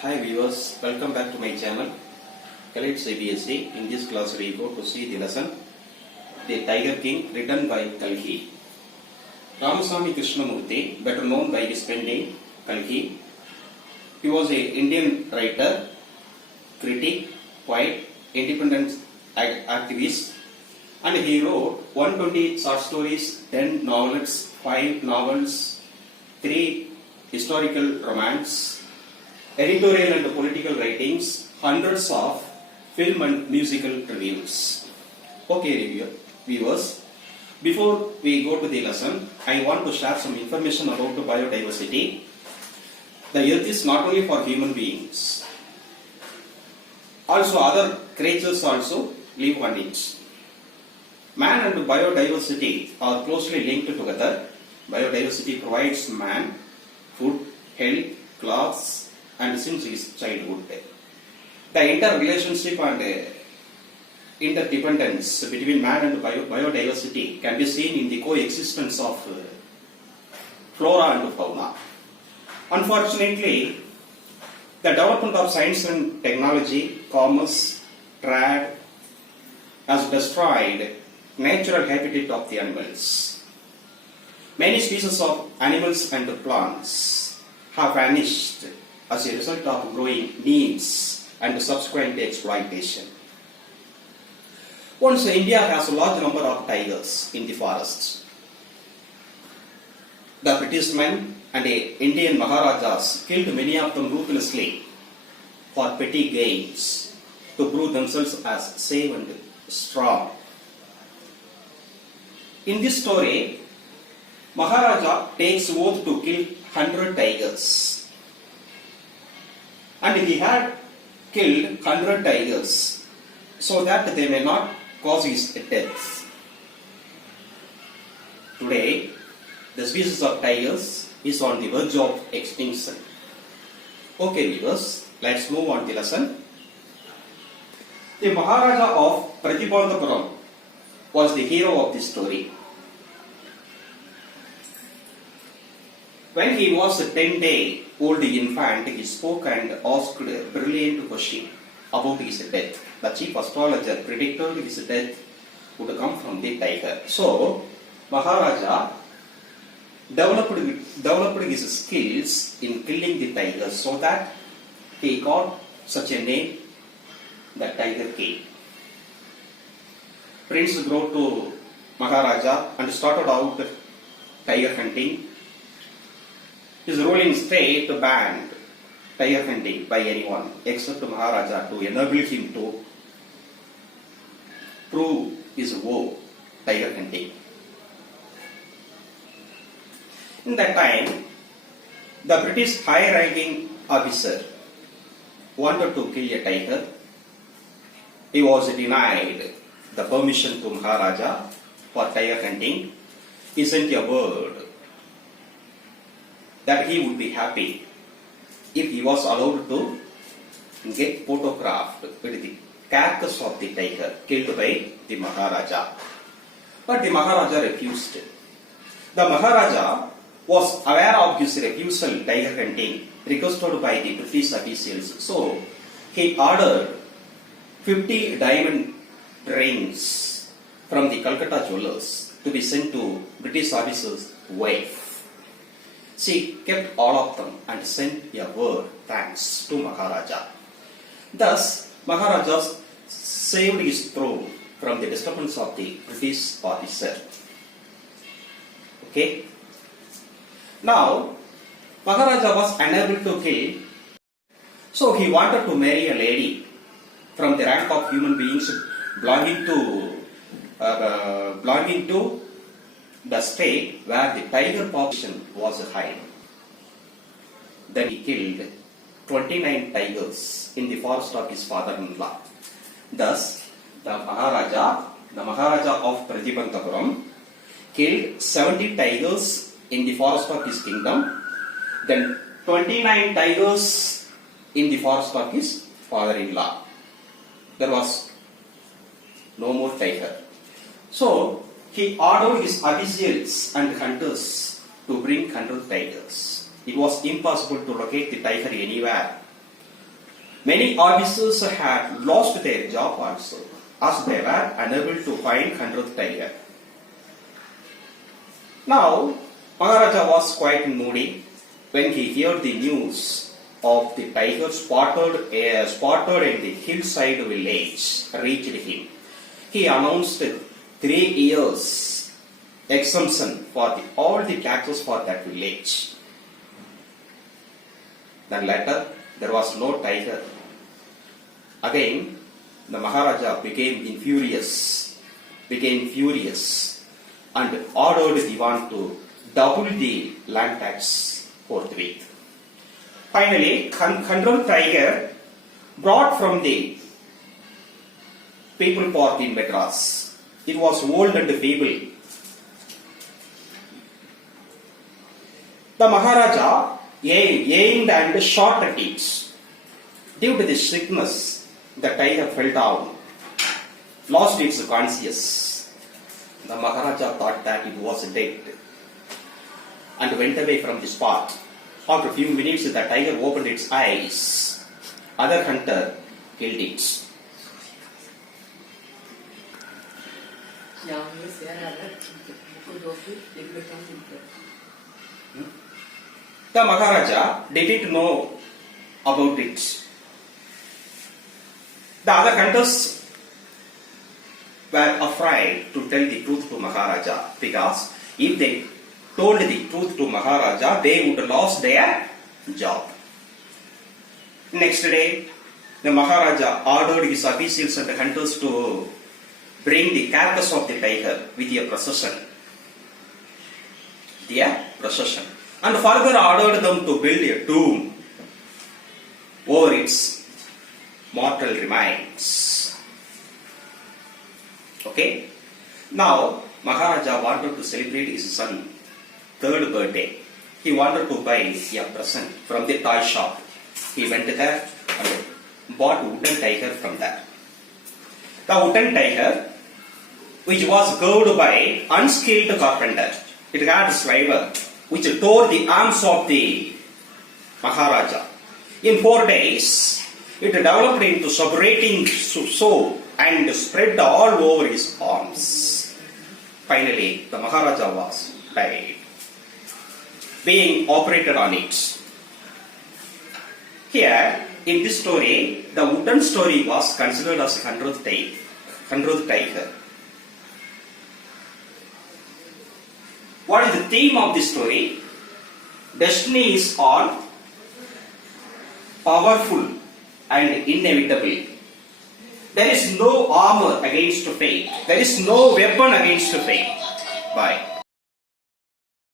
Hi viewers, welcome back to my channel Collect CBSE. In this class we go to see the lesson The Tiger King, written by Kalki. Ramasamy Krishnamurthy, better known by his pen name Kalki. He was an Indian writer, critic, poet, independent activist, and he wrote 120 short stories, 10 novels, 5 novels, 3 historical romance, editorial and political writings, hundreds of film and musical reviews. Okay, viewers, before we go to the lesson, I want to share some information about biodiversity. The earth is not only for human beings, also other creatures also live on it. Man and biodiversity are closely linked together. Biodiversity provides man food, health, clothes, and since his childhood. The interrelationship and interdependence between man and biodiversity can be seen in the coexistence of flora and fauna. Unfortunately, the development of science and technology, commerce, trade has destroyed natural habitat of the animals. Many species of animals and plants have vanished as a result of growing needs and subsequent exploitation. Once India has a large number of tigers in the forests. The British men and Indian Maharajas killed many of them ruthlessly for petty gains to prove themselves as safe and strong. In this story, Maharaja takes oath to kill 100 tigers. And he had killed 100 tigers so that they may not cause his death. Today, the species of tigers is on the verge of extinction. Okay viewers, let's move on to the lesson. The Maharaja of Pratibandhapuram was the hero of this story. When he was a 10-day-old infant, he spoke and asked a brilliant question about his death. The chief astrologer predicted his death would come from the tiger. So, Maharaja developed his skills in killing the tigers so that he got such a name, the Tiger King. Prince grew to Maharaja and started out tiger hunting. His ruling state banned tiger hunting by anyone except Maharaja to enable him to prove his vow, tiger hunting. In that time, the British high-ranking officer wanted to kill a tiger. He was denied the permission to Maharaja for tiger hunting. He sent a word that he would be happy if he was allowed to get photographed with the carcass of the tiger killed by the Maharaja. But the Maharaja refused. The Maharaja was aware of his refusal tiger hunting requested by the British officials. So he ordered 50 diamond rings from the Calcutta jewelers to be sent to British officer's wife. She kept all of them and sent a word thanks to Maharaja. Thus, Maharaja saved his throne from the disturbance of the British officer. Okay. Now, Maharaja was unable to kill, so he wanted to marry a lady from the rank of human beings belonging to the state where the tiger population was high. Then he killed 29 tigers in the forest of his father-in-law. Thus, the Maharaja of Pratibandhapuram killed 70 tigers in the forest of his kingdom, then 29 tigers in the forest of his father-in-law. There was no more tiger. So, he ordered his officials and hunters to bring 100 tigers. It was impossible to locate the tiger anywhere. Many officers had lost their job also, as they were unable to find 100th tiger. Now, Maharaja was quite moody when he heard the news of the tiger spotted in the hillside village reached him. He announced 3 years exemption for all the taxes for that village. Then later, there was no tiger. Again, the Maharaja became furious and ordered Diwan to double the land tax forthwith. Finally, 100th tiger brought from the people park in Madras. It was old and feeble. The Maharaja aimed and shot at it. Due to the sickness, the tiger fell down, lost its consciousness. The Maharaja thought that it was dead and went away from the spot. After a few minutes, the tiger opened its eyes. Other hunter killed it. The Maharaja didn't know about it. The other hunters were afraid to tell the truth to Maharaja, because if they told the truth to Maharaja, they would lose their job. Next day, the Maharaja ordered his officials and hunters to bring the carcass of the tiger with a procession. And further ordered them to build a tomb over its mortal remains. Okay? Now, Maharaja wanted to celebrate his son's 3rd birthday. He wanted to buy a present from the toy shop. He went there and bought a wooden tiger from there. The wooden tiger, which was carved by unskilled carpenter, it had a sliver which tore the arms of the Maharaja. In 4 days, it developed into separating so and spread all over his arms. Finally, the Maharaja was died, being operated on it. Here, in this story, the wooden story was considered as 100th tiger. What is the theme of this story? Destiny is all powerful and inevitable. There is no armor against fate. There is no weapon against fate. Bye.